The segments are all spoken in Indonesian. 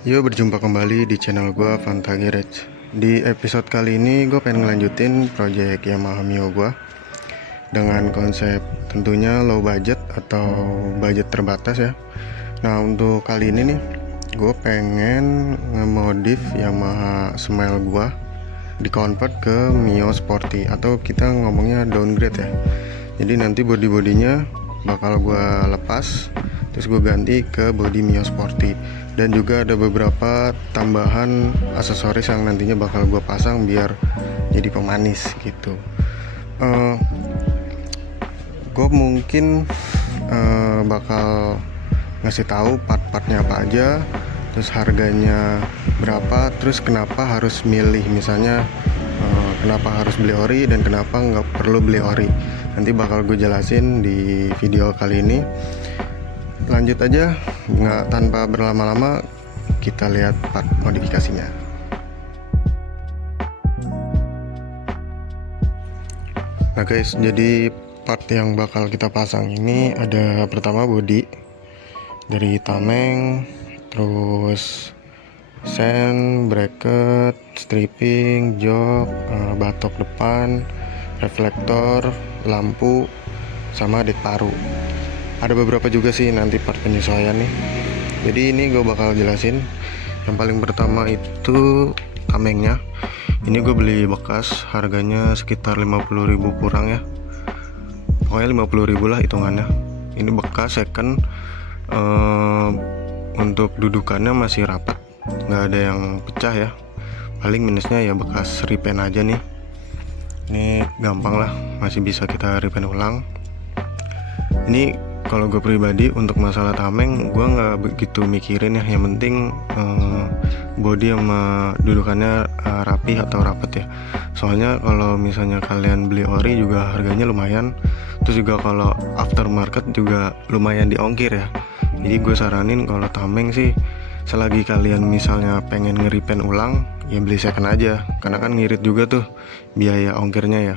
Yo, berjumpa kembali di channel gue Fanta Garage. Di episode kali ini gue pengen ngelanjutin project Yamaha Mio gue dengan konsep tentunya low budget atau budget terbatas ya. Nah, untuk kali ini nih gue pengen ngemodif Yamaha Smile gue di-convert ke Mio Sporty, atau kita ngomongnya downgrade ya. Jadi nanti body-bodinya bakal gue lepas, terus gue ganti ke body Mio Sporty. Dan juga ada beberapa tambahan aksesoris yang nantinya bakal gue pasang biar jadi pemanis gitu. Gue mungkin bakal ngasih tahu part-partnya apa aja, terus harganya berapa, terus kenapa harus milih, misalnya kenapa harus beli ori dan kenapa nggak perlu beli ori. Nanti bakal gue jelasin di video kali ini. Lanjut aja, nggak tanpa berlama-lama, kita lihat part modifikasinya. Nah guys, jadi part yang bakal kita pasang ini ada pertama body dari tameng, terus sen, bracket, stripping, jok, batok depan, reflektor, lampu, sama dek paru. Ada beberapa juga sih nanti part penyesuaian nih. Jadi ini gue bakal jelasin. Yang paling pertama itu tamengnya. Ini gue beli bekas, harganya sekitar 50.000 kurang ya. Pokoknya 50.000 lah hitungannya. Ini bekas second. Untuk dudukannya masih rapat, nggak ada yang pecah ya. Paling minusnya ya bekas repaint aja nih. Ini gampang lah, masih bisa kita repaint ulang. Ini kalau gue pribadi untuk masalah tameng, gue nggak begitu mikirin ya. Yang penting body sama dudukannya rapi atau rapet ya. Soalnya kalau misalnya kalian beli ori juga harganya lumayan. Terus juga kalau aftermarket juga lumayan diongkir ya. Jadi gue saranin kalau tameng sih, selagi kalian misalnya pengen nge-repaint ulang, ya beli second aja. Karena kan ngirit juga tuh biaya ongkirnya ya.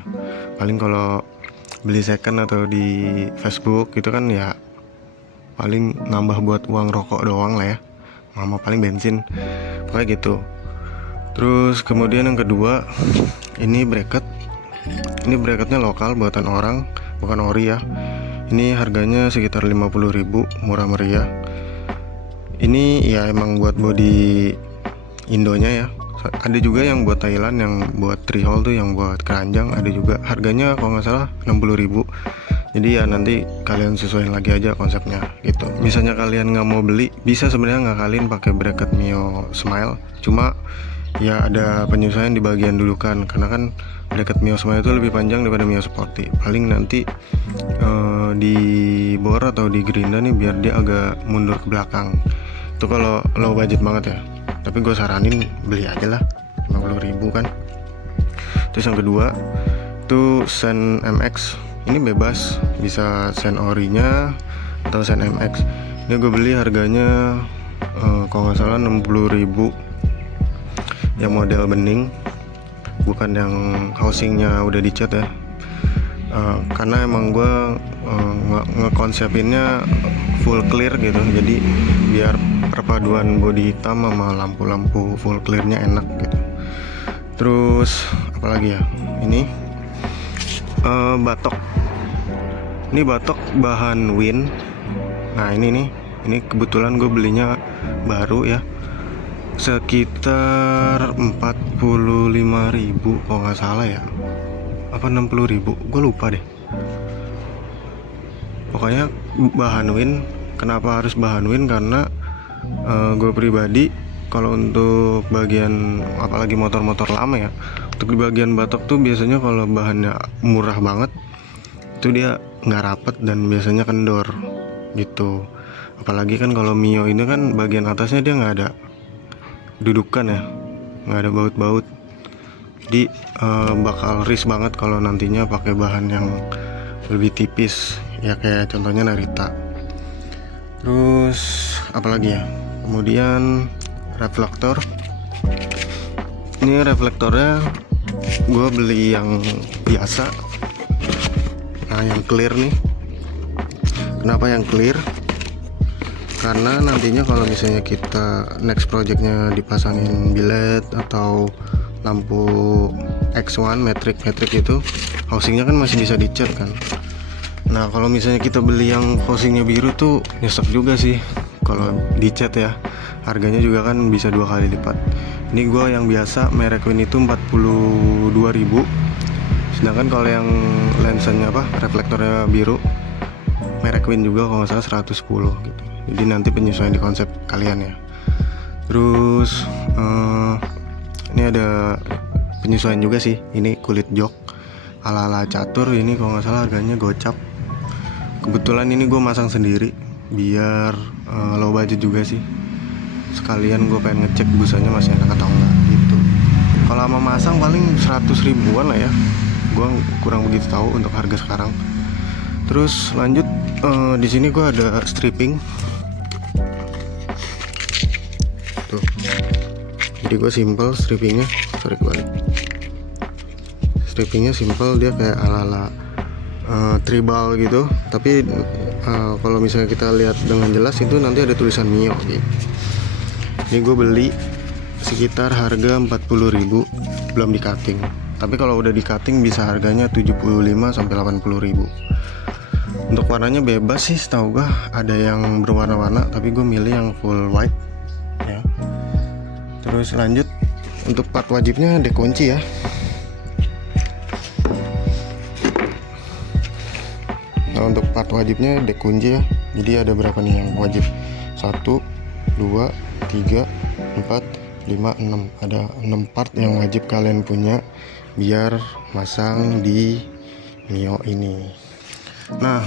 Paling kalau beli second atau di Facebook gitu kan ya paling nambah buat uang rokok doang lah ya, sama paling bensin, pokoknya gitu. Terus kemudian yang kedua, ini bracket. Ini bracketnya lokal buatan orang, bukan ori ya. Ini harganya sekitar 50.000, murah meriah. Ini ya emang buat body Indonya ya. Ada juga yang buat Thailand, yang buat trihole tuh, yang buat keranjang ada juga. Harganya kalau nggak salah 60.000. Jadi ya nanti kalian sesuaiin lagi aja konsepnya gitu. Misalnya kalian nggak mau beli, bisa sebenarnya ngakalin pakai bracket Mio Smile. Cuma ya ada penyesuaian di bagian dudukan, karena kan bracket Mio Smile itu lebih panjang daripada Mio Sporty. Paling nanti di bor atau di gerinda nih biar dia agak mundur ke belakang. Itu kalau low budget banget ya. Tapi gue saranin beli aja lah, 50.000 kan. Terus yang kedua itu sen MX. Ini bebas, bisa sen orinya atau sen MX. Ini gue beli harganya kalau nggak salah 60.000. Yang model bening, bukan yang housingnya udah dicat ya. Karena emang gue ngekonsepinnya full clear gitu. Jadi biar perpaduan body hitam sama lampu-lampu full clearnya enak gitu. Terus apalagi ya, ini batok. Ini batok bahan Win. Nah ini nih, ini kebetulan gue belinya baru ya, sekitar 45.000 kalau nggak salah ya, apa 60.000, gue lupa deh. Pokoknya bahan Win. Kenapa harus bahan Win? Karena gue pribadi kalau untuk bagian apalagi motor-motor lama ya, untuk di bagian batok tuh biasanya kalau bahannya murah banget itu dia nggak rapet dan biasanya kendor gitu. Apalagi kan kalau Mio ini kan bagian atasnya dia nggak ada dudukan ya, nggak ada baut-baut. Jadi bakal risk banget kalau nantinya pakai bahan yang lebih tipis ya, kayak contohnya Narita. Terus apalagi ya, kemudian reflektor. Ini reflektornya gue beli yang biasa. Nah yang clear nih. Kenapa yang clear? karena nantinya kalau misalnya kita next projectnya dipasangin bilet atau lampu X1 metrik itu housingnya kan masih bisa dicat kan. Nah kalau misalnya kita beli yang housingnya biru tuh nyesek juga sih kalau dicat ya, harganya juga kan bisa 2 kali lipat. Ini gue yang biasa merek Win itu 42.000, sedangkan kalau yang lensanya reflektornya biru merek Win juga kalau nggak salah 110 gitu. Jadi nanti penyesuaian di konsep kalian ya. Terus ini ada penyesuaian juga sih, ini kulit jok ala-ala catur, ini kalau nggak salah harganya gocap. Kebetulan ini gue masang sendiri biar low budget juga sih, sekalian gue pengen ngecek busanya masih enak atau enggak gitu. Kalau mau masang paling 100 ribuan lah ya, gue kurang begitu tahu untuk harga sekarang. Terus lanjut, di sini gue ada stripping tuh, jadi gue simple strippingnya, strippingnya simple, dia kayak ala-ala tribal gitu, tapi kalau misalnya kita lihat dengan jelas itu nanti ada tulisan Mio gitu. Ini gue beli sekitar harga 40.000 belum di cutting, tapi kalau udah di cutting bisa harganya 75 sampai 80.000. Untuk warnanya bebas sih setahu gue, ada yang berwarna-warna tapi gue milih yang full white ya. Terus lanjut, untuk part wajibnya dekunci ya. Nah untuk part wajibnya dekunci ya. Jadi ada berapa nih yang wajib? 1, 2, 3, 4, 5, 6. Ada 6 part yang wajib kalian punya biar masang di Mio ini. Nah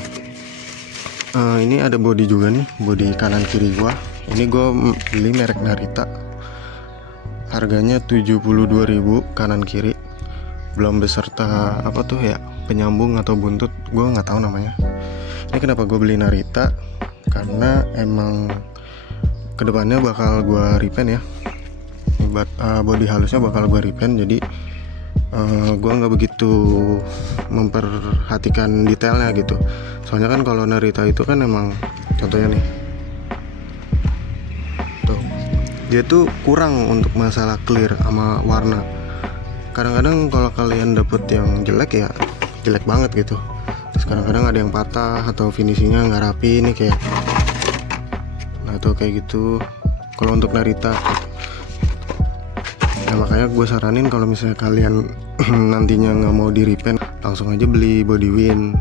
ini ada body juga nih, body kanan kiri gua. Ini gua beli merek Narita, harganya 72.000 kanan kiri, belum beserta penyambung atau buntut, gue nggak tahu namanya. Ini kenapa gue beli Narita, karena emang kedepannya bakal gue repaint ya, body halusnya bakal gue repaint. Jadi gue nggak begitu memperhatikan detailnya gitu. Soalnya kan kalau Narita itu kan emang, contohnya nih tuh, dia tuh kurang untuk masalah clear sama warna. Kadang-kadang kalau kalian dapet yang jelek ya jelek banget gitu. Terus kadang-kadang ada yang patah atau finishingnya nggak rapi, ini kayak, nah itu kayak gitu kalau untuk Narita. Nah makanya gue saranin kalau misalnya kalian nantinya nggak mau di repaint, langsung aja beli body win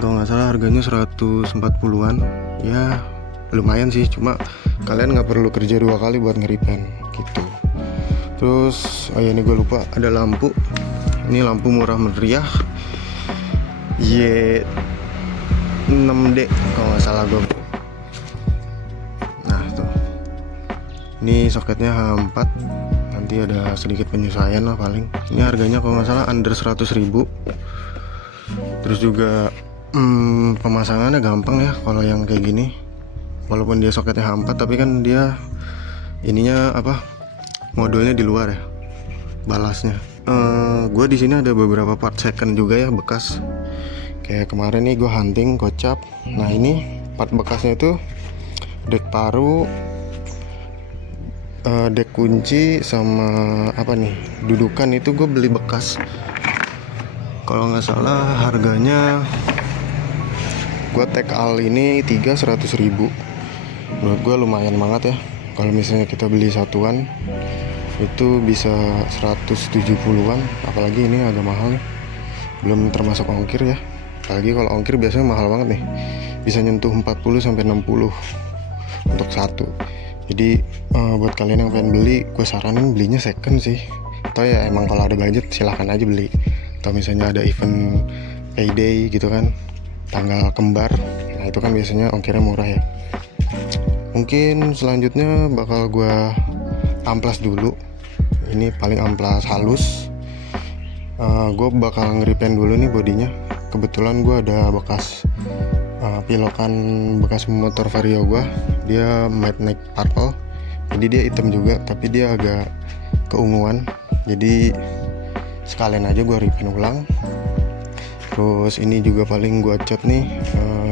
kalau nggak salah harganya 140-an ya, lumayan sih. Cuma kalian nggak perlu kerja 2 kali buat nge-repaint gitu. Terus ini gue lupa, ada lampu. Ini lampu murah meriah Y6D kalau nggak salah gue. Nah tuh, ini soketnya H4, nanti ada sedikit penyesuaian lah paling. Ini harganya kalau nggak salah under 100.000. Terus juga pemasangannya gampang ya kalau yang kayak gini. Walaupun dia soketnya H4 tapi kan dia ininya modulnya di luar ya, balasnya. Gue di sini ada beberapa part second juga ya, bekas. Kayak kemarin nih gue hunting gocap. Nah ini part bekasnya itu dek paru, dek kunci, sama dudukan itu gue beli bekas. Kalau nggak salah harganya gue tag al ini 100.000. Menurut gue lumayan banget ya. Kalau misalnya kita beli satuan itu bisa 170-an, apalagi ini agak mahal nih, belum termasuk ongkir ya. Apalagi kalau ongkir biasanya mahal banget nih, bisa nyentuh 40 sampai 60 untuk satu. Jadi buat kalian yang pengen beli, gue saranin belinya second sih. Atau ya emang kalau ada budget silahkan aja beli. Atau misalnya ada event payday gitu kan, tanggal kembar, nah itu kan biasanya ongkirnya murah ya. Mungkin selanjutnya bakal gue amplas dulu. Ini paling amplas halus. Gue bakal nge-repaint dulu nih bodinya. Kebetulan gue ada bekas pilokan bekas motor Vario gue. Dia midnight purple, jadi dia hitam juga tapi dia agak keunguan. Jadi sekalian aja gue repaint ulang. Terus ini juga paling gua cat nih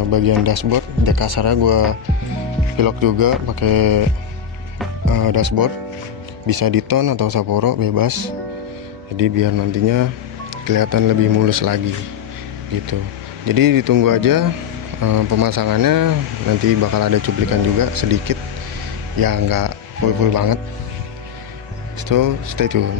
bagian dashboard. Kasarnya gua pilok juga pakai dashboard, bisa di tone atau Sapporo bebas, jadi biar nantinya kelihatan lebih mulus lagi gitu. Jadi ditunggu aja pemasangannya, nanti bakal ada cuplikan juga sedikit ya, nggak full banget, so stay tune.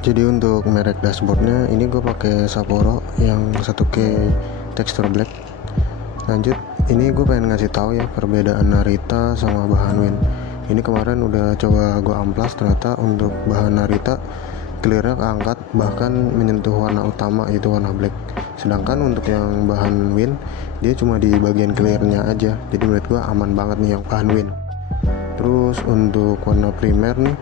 Jadi untuk merek dashboardnya ini gue pakai Sapporo yang 1K texture black. Lanjut, ini gue pengen ngasih tahu ya perbedaan Narita sama bahan Win. Ini kemarin udah coba gue amplas, ternyata untuk bahan Narita clearnya keangkat bahkan menyentuh warna utama, yaitu warna black. Sedangkan untuk yang bahan Win dia cuma di bagian clearnya aja. Jadi menurut gue aman banget nih yang bahan Win. Terus untuk warna primer nih,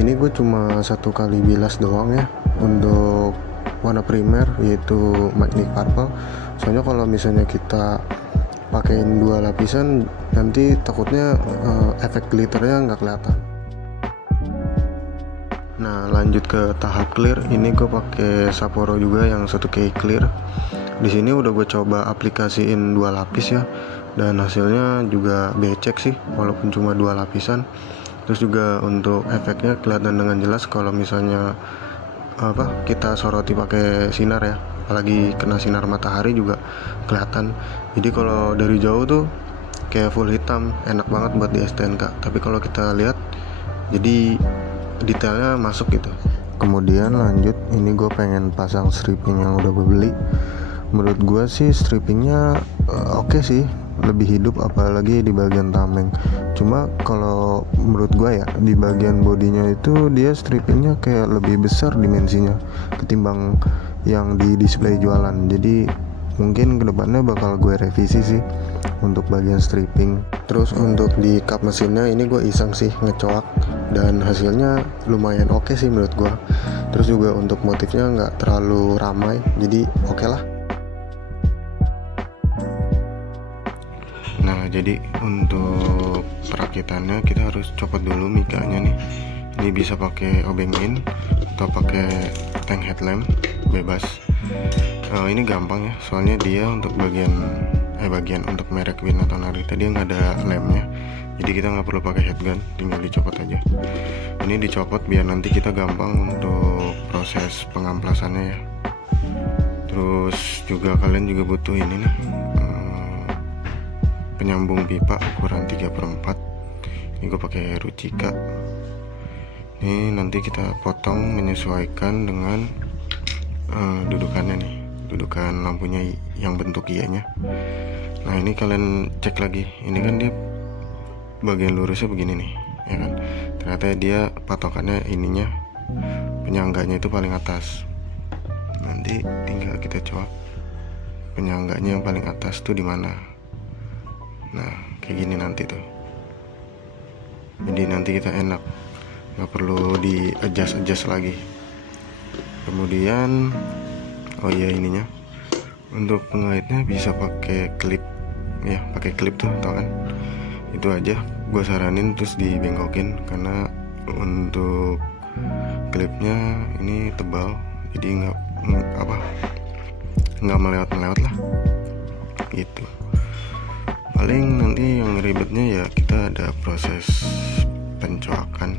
ini gue cuma 1 kali bilas doang ya untuk warna primer, yaitu Magnetic Purple. Soalnya kalau misalnya kita pakein 2 lapisan nanti takutnya efek glitternya nggak kelihatan. Nah lanjut ke tahap clear, ini gue pakai Sapporo juga yang 1K clear. Di sini udah gue coba aplikasiin 2 lapis ya, dan hasilnya juga becek sih walaupun cuma 2 lapisan. Terus juga untuk efeknya kelihatan dengan jelas kalau misalnya kita soroti pakai sinar ya, apalagi kena sinar matahari juga kelihatan. Jadi kalau dari jauh tuh kayak full hitam, enak banget buat di STNK. Tapi kalau kita lihat jadi detailnya masuk gitu. Kemudian lanjut, ini gue pengen pasang stripping yang udah gue beli. Menurut gue sih strippingnya oke sih, lebih hidup apalagi di bagian tameng. Cuma kalau menurut gue ya, di bagian bodinya itu dia strippingnya kayak lebih besar dimensinya ketimbang yang di display jualan. Jadi mungkin kedepannya bakal gue revisi sih untuk bagian stripping. Terus untuk di kap mesinnya ini gue iseng sih ngecoak, dan hasilnya lumayan oke sih menurut gue. Terus juga untuk motifnya nggak terlalu ramai, jadi oke lah. Nah jadi untuk perakitannya kita harus copot dulu mikanya nih. Ini bisa pakai obeng in atau pakai tank headlamp bebas. Ini gampang ya, soalnya dia untuk bagian untuk merek Win atau Narita dia nggak ada lemnya, jadi kita nggak perlu pakai headgun, tinggal dicopot aja. Ini dicopot biar nanti kita gampang untuk proses pengamplasannya ya. Terus juga kalian juga butuh ini nih, penyambung pipa ukuran 3/4. Ini gue pakai Ruchika. Ini nanti kita potong menyesuaikan dengan dudukannya nih, dudukan lampunya yang bentuk I-nya. Nah ini kalian cek lagi, ini kan dia bagian lurusnya begini nih ya kan, ternyata dia patokannya ininya penyangganya itu paling atas. Nanti tinggal kita coba penyangganya yang paling atas tuh di mana. Nah kayak gini nanti tuh, jadi nanti kita enak, nggak perlu di adjust lagi. Kemudian oh iya, ininya untuk pengaitnya bisa pakai klip ya, pakai klip tuh tau kan, itu aja gue saranin. Terus dibengkokin karena untuk klipnya ini tebal, jadi nggak melewat lah gitu. Paling nanti yang ribetnya ya kita ada proses pencoakan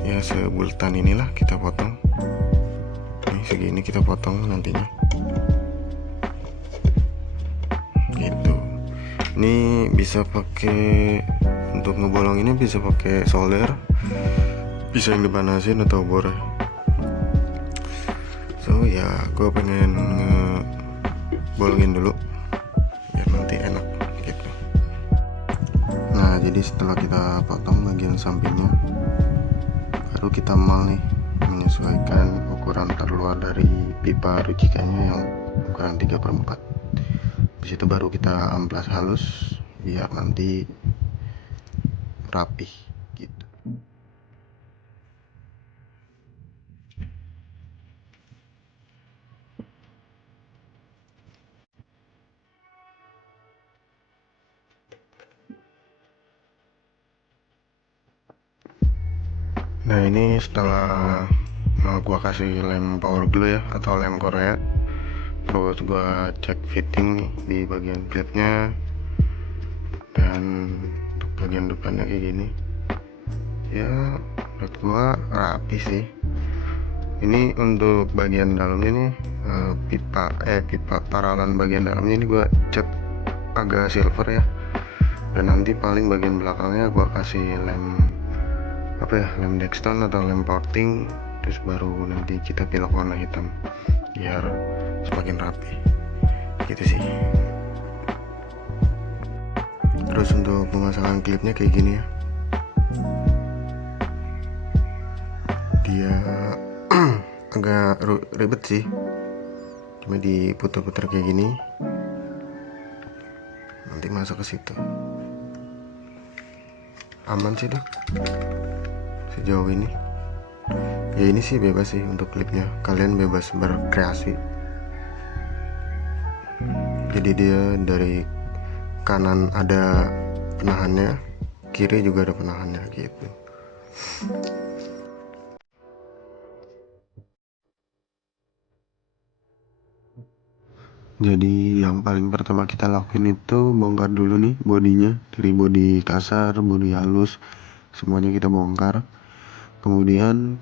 ya, sebulatan inilah kita potong. Ini segini kita potong nantinya gitu. Ini bisa pakai, untuk ngebolong ini bisa pakai solder, bisa yang dipanasin atau bor. So ya gue pengen ngebolongin dulu biar nanti enak gitu. Nah jadi setelah kita potong bagian sampingnya, baru kita mal nih, menyesuaikan ukuran terluar dari pipa Ruchikanya yang ukuran 3/4. Habis itu baru kita amplas halus biar nanti rapih gitu. Nah ini setelah gua kasih lem power glue ya, atau lem Korea, terus gua cek fitting nih di bagian klipnya, dan untuk bagian depannya kayak gini ya, menurut gua rapi sih. Ini untuk bagian dalamnya nih, pipa paralon bagian dalamnya ini gua cat agak silver ya, dan nanti paling bagian belakangnya gua kasih lem lem Dexton atau lem porting, terus baru nanti kita pilok warna hitam biar semakin rapi gitu sih. Terus untuk pemasangan klipnya kayak gini ya, dia agak ribet sih, cuma diputar-putar kayak gini, nanti masuk ke situ. Aman sih dok sejauh ini ya. Ini sih bebas sih untuk klipnya, kalian bebas berkreasi. Jadi dia dari kanan ada penahannya, kiri juga ada penahannya gitu. Jadi yang paling pertama kita lakuin itu bongkar dulu nih bodinya, dari bodi kasar, bodi halus, semuanya kita bongkar. Kemudian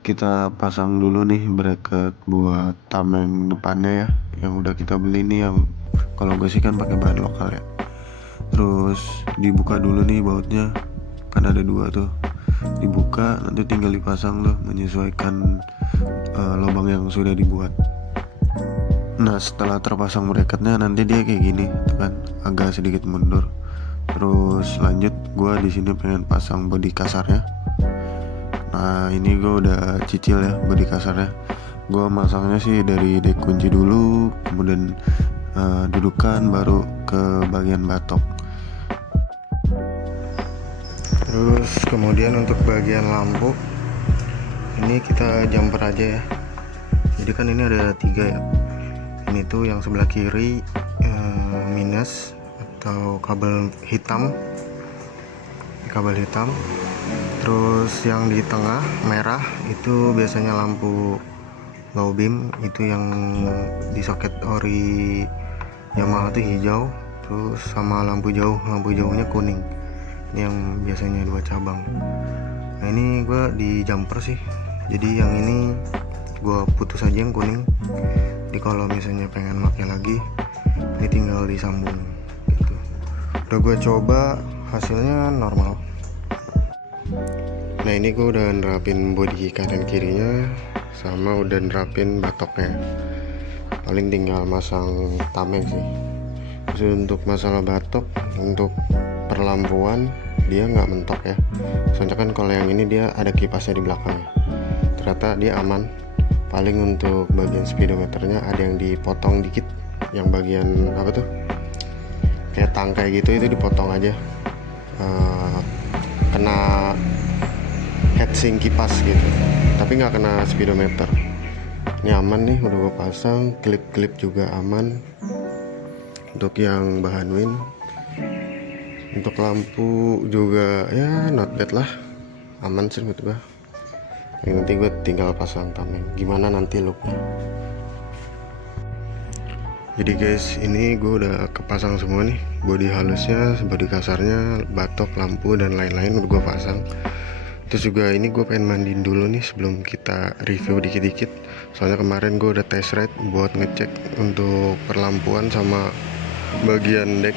kita pasang dulu nih bracket buat tameng depannya ya, yang udah kita beli nih, yang kalau gue sih kan pakai bahan lokal ya. Terus dibuka dulu nih bautnya, kan ada dua tuh, dibuka nanti tinggal dipasang loh, menyesuaikan lubang yang sudah dibuat. Nah setelah terpasang bracketnya nanti dia kayak gini tuh kan, agak sedikit mundur. Terus lanjut gua di sini pengen pasang bodi kasarnya. Nah ini gue udah cicil ya bodi kasarnya. Gue masangnya sih dari dek kunci dulu, kemudian dudukan, baru ke bagian batok. Terus kemudian untuk bagian lampu ini kita jumper aja ya. Jadi kan ini ada 3 ya. Ini tuh yang sebelah kiri minus atau kabel hitam, terus yang di tengah merah itu biasanya lampu low beam, itu yang di soket ori Yamaha tuh hijau. Terus sama lampu jauhnya kuning, ini yang biasanya 2 cabang. Nah ini gue di jumper sih, jadi yang ini gue putus aja yang kuning. Jadi kalau misalnya pengen pakai lagi, ini tinggal disambung gitu. Udah gue coba, hasilnya normal. Nah ini gue udah nerapin bodi kanan kirinya, sama udah nerapin batoknya, paling tinggal masang tameng sih. Terus untuk masalah batok, untuk perlampuan dia nggak mentok ya, soalnya kan kalau yang ini dia ada kipasnya di belakangnya, ternyata dia aman. Paling untuk bagian speedometernya ada yang dipotong dikit, yang bagian apa tuh kayak tangkai gitu, itu dipotong aja, kena heatsink kipas gitu, tapi nggak kena speedometer. Ini aman nih, udah gue pasang. Klip juga aman untuk yang bahan win. Untuk lampu juga ya not bad lah, aman sih menurut gue. Nanti gue tinggal pasang tameng, gimana nanti looknya. Jadi guys, ini gue udah kepasang semua nih, bodi halusnya, bodi kasarnya, batok, lampu dan lain-lain udah gue pasang. Terus juga ini gue pengen mandiin dulu nih sebelum kita review dikit-dikit, soalnya kemarin gue udah test ride buat ngecek untuk perlampuan sama bagian deck,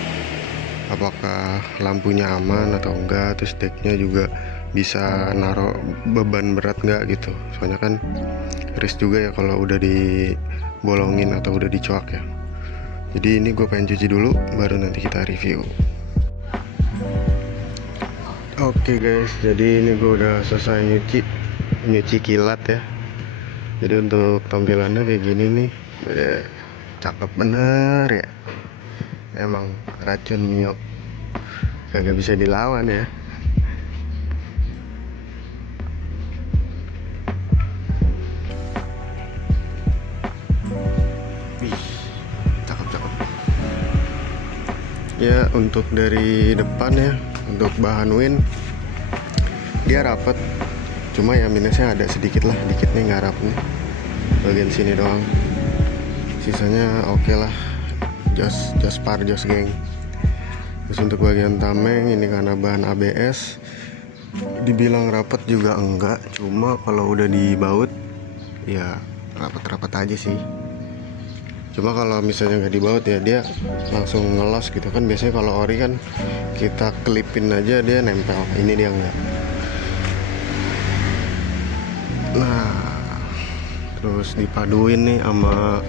apakah lampunya aman atau enggak, terus decknya juga bisa naruh beban berat nggak gitu, soalnya kan risk juga ya kalau udah dibolongin atau udah dicoak ya. Jadi ini gue pengen cuci dulu, baru nanti kita review. Oke guys, jadi ini gue udah selesai nyuci kilat ya. Jadi untuk tampilannya kayak gini nih, cakep bener ya. Emang racun Mio kagak bisa dilawan ya. Ya untuk dari depan ya, untuk bahan win dia rapet, cuma ya minusnya ada sedikit lah, dikit nih ngarap nih bagian sini doang, sisanya oke lah, just geng. Terus untuk bagian tameng ini karena bahan ABS, dibilang rapat juga enggak, cuma kalau udah dibaut ya rapat-rapat aja sih. Cuma kalau misalnya nggak dibaut ya dia langsung ngelos gitu kan, biasanya kalau ori kan kita kelipin aja dia nempel, ini dia enggak. Nah terus dipaduin nih sama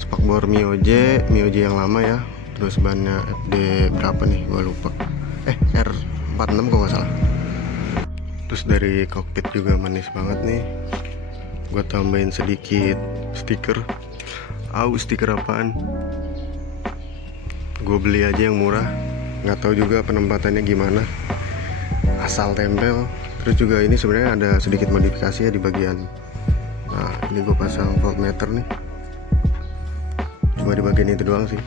spakbor Mio J yang lama ya. Terus bannya FD berapa nih gua lupa, R46 kalau nggak salah. Terus dari kokpit juga manis banget nih, gua tambahin sedikit stiker. Stiker apaan? Gue beli aja yang murah, nggak tahu juga penempatannya gimana, asal tempel. Terus juga ini sebenarnya ada sedikit modifikasi ya di bagian. Nah ini gue pasang voltmeter nih, cuma di bagian itu doang sih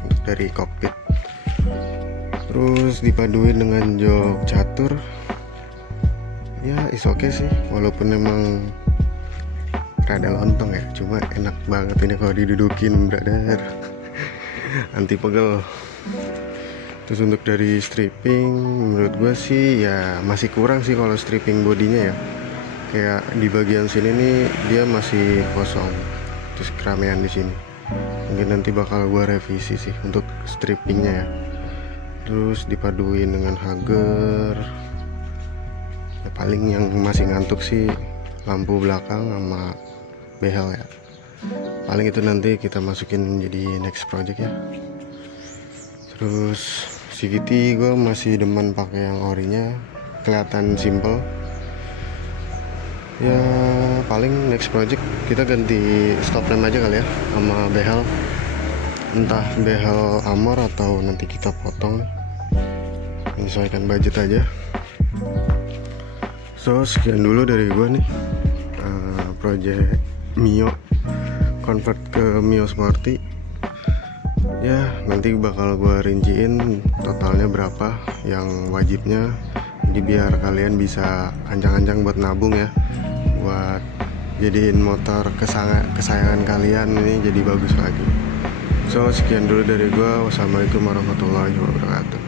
untuk dari kokpit. Terus dipaduin dengan jok catur, ya is oke sih, walaupun emang rada lontong ya, cuma enak banget ini kalau didudukin brother. Anti pegel. Terus untuk dari stripping menurut gue sih ya masih kurang sih kalau stripping bodinya ya. Kayak di bagian sini nih dia masih kosong, terus keramaian di sini. Mungkin nanti bakal gue revisi sih untuk strippingnya ya. Terus dipaduin dengan hager. Ya, paling yang masih ngantuk sih lampu belakang sama behel ya. Paling itu nanti kita masukin jadi next project ya. Terus CVT gue masih demen pakai yang orinya, kelihatan simple. Ya paling next project kita ganti stop lamp aja kali ya sama behel, entah behel Amor atau nanti kita potong, menyesuaikan budget aja. So sekian dulu dari gue nih, project Mio convert ke Mio Sporty ya. Nanti bakal gue rinciin totalnya berapa yang wajibnya, jadi biar kalian bisa ancang-ancang buat nabung ya, buat jadiin motor kesayangan kalian ini jadi bagus lagi. So sekian dulu dari gue. Wassalamualaikum warahmatullahi wabarakatuh.